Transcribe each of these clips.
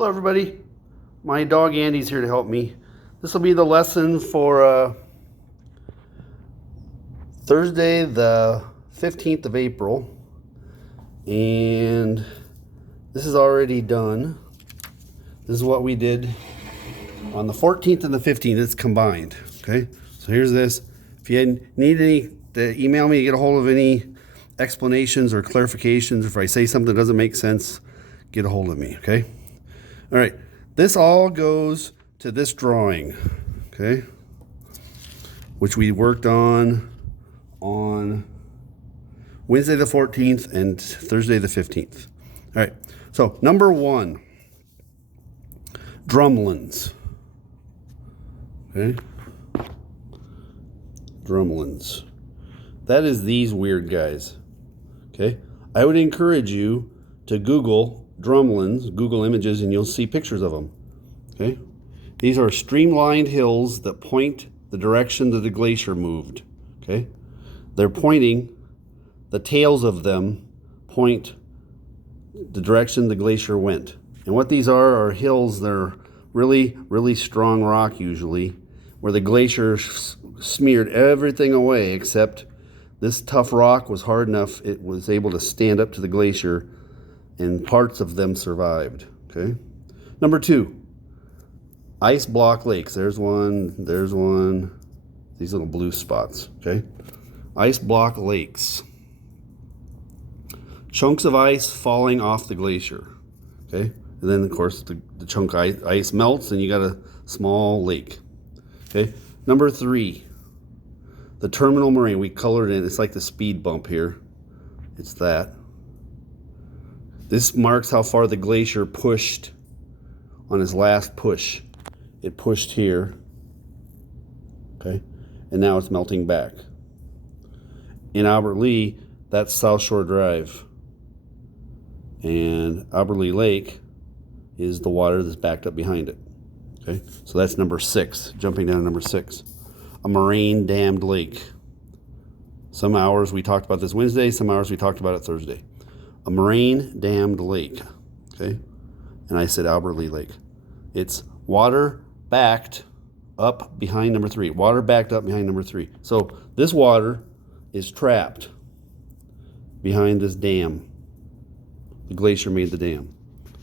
Hello everybody, my dog Andy's here to help me. This will be the lesson for Thursday the 15th of April, and this is already done. This is what we did on the 14th and the 15th. It's combined, okay? So here's this. If you need any, to email me to get a hold of any explanations or clarifications. If I say something that doesn't make sense, get a hold of me, okay? All right, this all goes to this drawing, okay, which we worked on Wednesday the 14th and Thursday the 15th. All right, so number one, drumlins, okay, drumlins. That is these weird guys, okay? I would encourage you to Google drumlins, Google images, and you'll see pictures of them, okay? These are streamlined hills that point the direction that the glacier moved, okay? They're pointing, the tails of them point the direction the glacier went. And what these are hills. They're really, really strong rock usually, where the glacier smeared everything away except this tough rock was hard enough it was able to stand up to the glacier, and parts of them survived, okay? Number two, ice block lakes. There's one, these little blue spots, okay? Ice block lakes. Chunks of ice falling off the glacier, okay? And then, of course, the chunk ice melts and you got a small lake, okay? Number three, the terminal moraine. We colored it. It's like the speed bump here. It's that. This marks how far the glacier pushed on his last push. It pushed here, okay? And now it's melting back. In Albert Lea, that's South Shore Drive. And Albert Lea Lake is the water that's backed up behind it, okay? So that's number six, jumping down to number six. A moraine dammed lake. Some hours we talked about this Wednesday, some hours we talked about it Thursday. A moraine dammed lake, okay? And I said Albert Lea Lake. It's water backed up behind number three. Water backed up behind number three. So this water is trapped behind this dam. The glacier made the dam,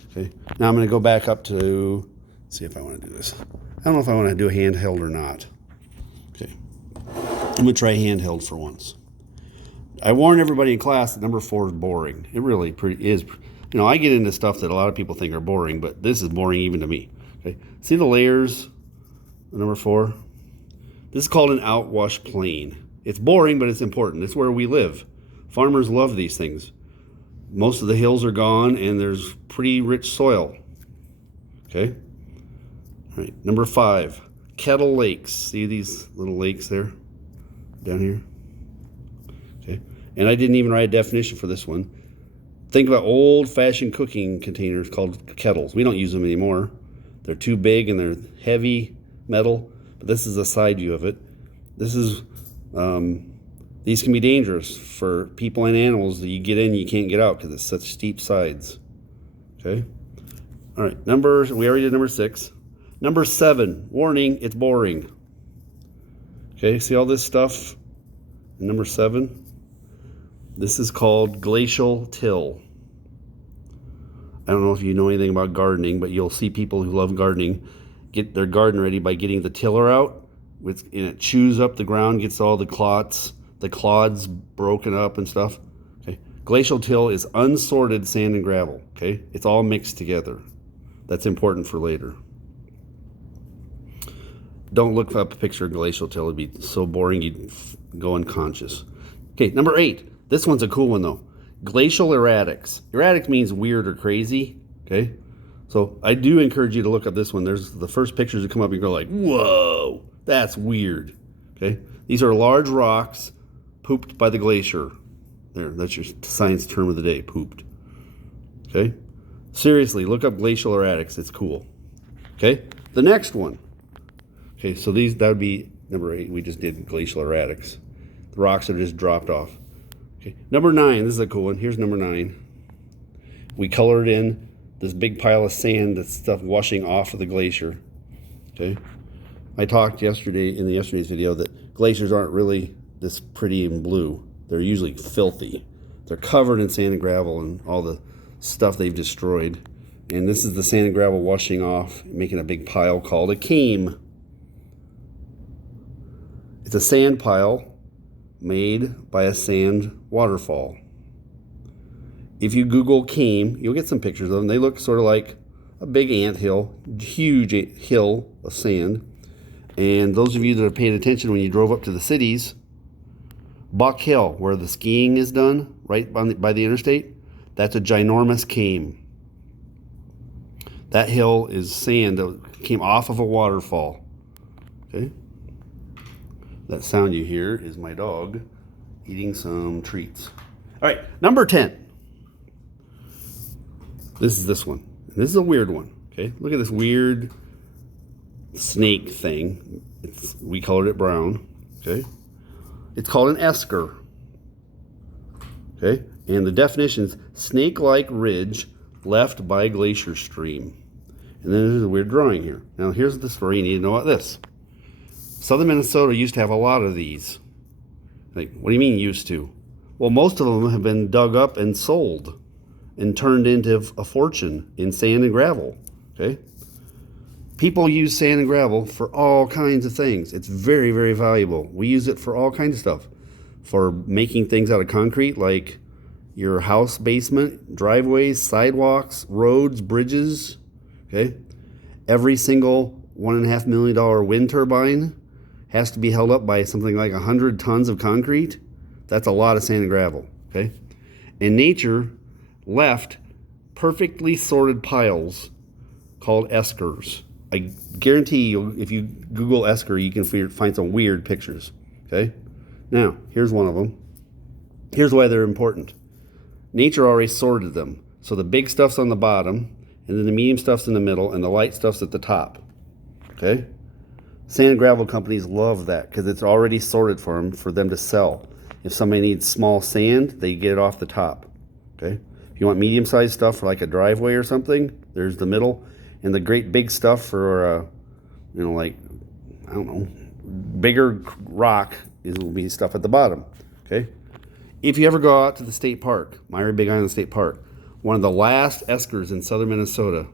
okay? Now I'm gonna go back up to, see if I wanna do this. I don't know if I wanna do a handheld or not. Okay, I'm gonna try handheld for once. I warned everybody in class that number four is boring. It really is. You know, I get into stuff that a lot of people think are boring, but this is boring even to me. Okay, see the layers, number four? This is called an outwash plain. It's boring, but it's important. It's where we live. Farmers love these things. Most of the hills are gone, and there's pretty rich soil. Okay? All right, number five, kettle lakes. See these little lakes there down here? Okay, and I didn't even write a definition for this one. Think about old-fashioned cooking containers called kettles. We don't use them anymore. They're too big and they're heavy metal, but this is a side view of it. This is, these can be dangerous for people and animals that you get in, you can't get out because it's such steep sides. Okay? All right, we already did number six. Number seven, warning, it's boring. Okay, see all this stuff in number seven? This is called Glacier Till. I don't know if you know anything about gardening, but you'll see people who love gardening get their garden ready by getting the tiller out, and it chews up the ground, gets all the clods broken up and stuff. Okay, Glacier Till is unsorted sand and gravel. Okay, it's all mixed together. That's important for later. Don't look up a picture of Glacier Till. It'd be so boring you'd go unconscious. Okay, number eight. This one's a cool one though. Glacial erratics. Erratic means weird or crazy. Okay, so I do encourage you to look up this one. There's the first pictures that come up. You go like, whoa, that's weird. Okay, these are large rocks pooped by the glacier. There, that's your science term of the day. Pooped. Okay, seriously, look up glacial erratics. It's cool. Okay, the next one. Okay, so that would be number eight. We just did glacial erratics. The rocks are just dropped off. Okay, number 9, this is a cool one. Here's number 9. We colored in this big pile of sand, that's stuff washing off of the glacier. Okay. I talked yesterday in yesterday's video that glaciers aren't really this pretty and blue. They're usually filthy. They're covered in sand and gravel and all the stuff they've destroyed. And this is the sand and gravel washing off, making a big pile called a Keem. It's a sand pile made by a sand waterfall. If you Google Keem, you'll get some pictures of them. They look sort of like a big anthill, huge hill of sand. And those of you that have paid attention when you drove up to the cities, Buck Hill, where the skiing is done, right by the interstate, that's a ginormous Keem. That hill is sand that came off of a waterfall. Okay? That sound you hear is my dog eating some treats. All right, number 10. This is this one. This is a weird one. Okay, look at this weird snake thing. We colored it brown. Okay, it's called an Esker. Okay, and the definition is snake-like ridge left by a glacier stream. And then there's a weird drawing here. Now here's the story you need to know about this. Southern Minnesota used to have a lot of these. Like, what do you mean used to? Well, most of them have been dug up and sold and turned into a fortune in sand and gravel. Okay? People use sand and gravel for all kinds of things. It's very, very valuable. We use it for all kinds of stuff. For making things out of concrete, like your house basement, driveways, sidewalks, roads, bridges. Okay? Every single $1.5 million wind turbine has to be held up by something like 100 tons of concrete. That's a lot of sand and gravel. Okay? And nature left perfectly sorted piles called Eskers. I guarantee you, if you Google Esker, you can find some weird pictures. Okay? Now, here's one of them. Here's why they're important. Nature already sorted them. So the big stuff's on the bottom, and then the medium stuff's in the middle, and the light stuff's at the top. Okay? Sand and gravel companies love that because it's already sorted for them to sell. If somebody needs small sand, they get it off the top. Okay? If you want medium-sized stuff for like a driveway or something, there's the middle. And the great big stuff for, like, I don't know, bigger rock will be stuff at the bottom. Okay? If you ever go out to the state park, Myra Big Island State Park, one of the last Eskers in southern Minnesota,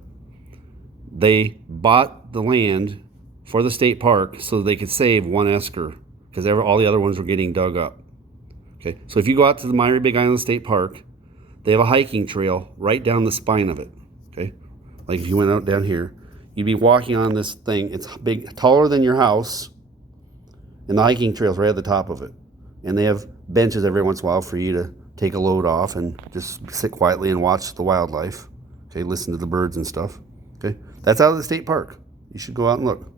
they bought the land for the state park so they could save one Esker because all the other ones were getting dug up. Okay, so if you go out to the Myra Big Island State Park, they have a hiking trail right down the spine of it. Okay, like if you went out down here, you'd be walking on this thing. It's big, taller than your house, and the hiking trail's right at the top of it. And they have benches every once in a while for you to take a load off and just sit quietly and watch the wildlife. Okay, listen to the birds and stuff. Okay, that's out of the state park. You should go out and look.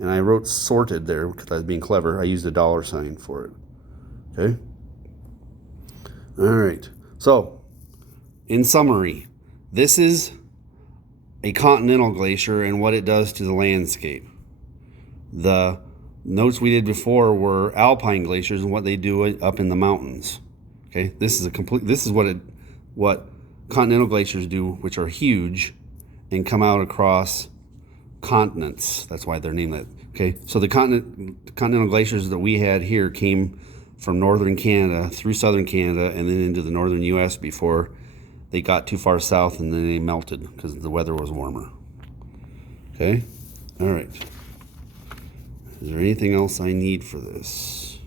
And I wrote sorted there because I was being clever. I used a $sign for it. Okay? All right. So, in summary, this is a continental glacier and what it does to the landscape. The notes we did before were alpine glaciers and what they do up in the mountains. Okay? This is what continental glaciers do, which are huge and come out across continents. That's why they're named that. Okay, so the continental glaciers that we had here came from northern Canada through southern Canada and then into the northern U.S. before they got too far south and then they melted because the weather was warmer. Okay, all right. Is there anything else I need for this?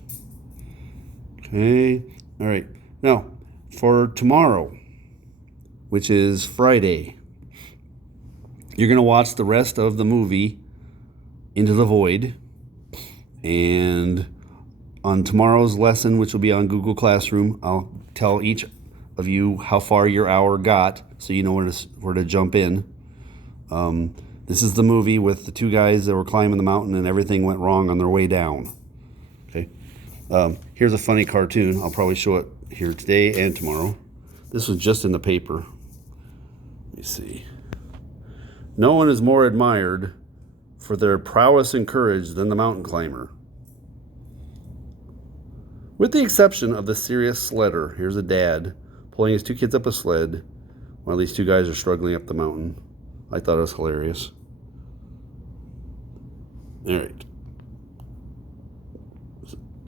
Okay, all right. Now, for tomorrow, which is Friday, you're going to watch the rest of the movie Into the Void. And on tomorrow's lesson, which will be on Google Classroom, I'll tell each of you how far your hour got so you know where to jump in. This is the movie with the two guys that were climbing the mountain and everything went wrong on their way down. Okay. Here's a funny cartoon. I'll probably show it here today and tomorrow. This was just in the paper. Let me see. No one is more admired for their prowess and courage than the mountain climber. With the exception of the serious sledder, here's a dad pulling his two kids up a sled while these two guys are struggling up the mountain. I thought it was hilarious. All right.